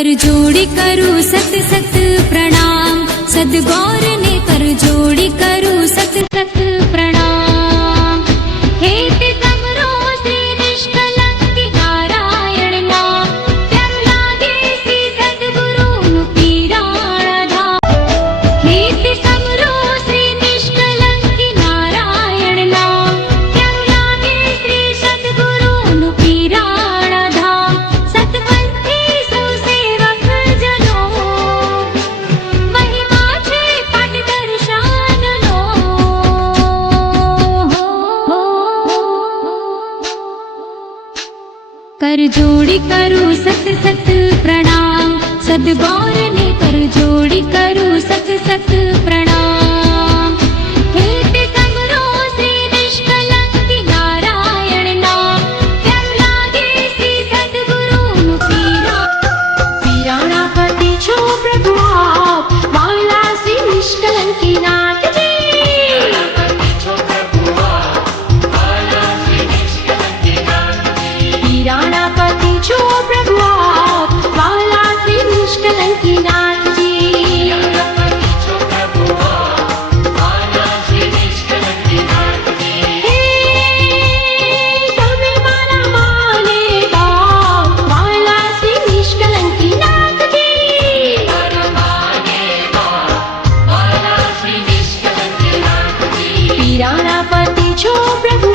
कर जोड़ी करूँ सत सत प्रणाम, सदगौर ने कर जोड़ी करूँ सत सत प्रणाम। हेत तमरो श्री निष्कलंक नारायण नाम, प्यार लागे श्री सद्गुरु नु पीराणा धाम। हेत तमरो श्री निष्कलंक नारायण नाम, प्यार लागे श्री सद्गुरु नु पीराणा धाम। सतपंथी सौ सेवक जनो, महिमा छे पाठ दर्शन नो। कर जोड़ी करूँ सत सत प्रणाम, सदगौर ने कर जोड़ी करूँ सत सत प्रणाम। हेत तमरो श्री निष्कलंक नारायण नाम, प्यार लागे श्री सद्गुरु नु पीराणा पति छो प्रभु आप, वाला श्री निष्कलंकी नाथ जी। पीराणा पति छो प्रभु आप, वाला श्री निष्कलंकी नाथ जी। તમે મારા માનેતા, વાલા શ્રી નિષ્કલંકી નાથજી। પીરાણા પતિ છો પ્રભુ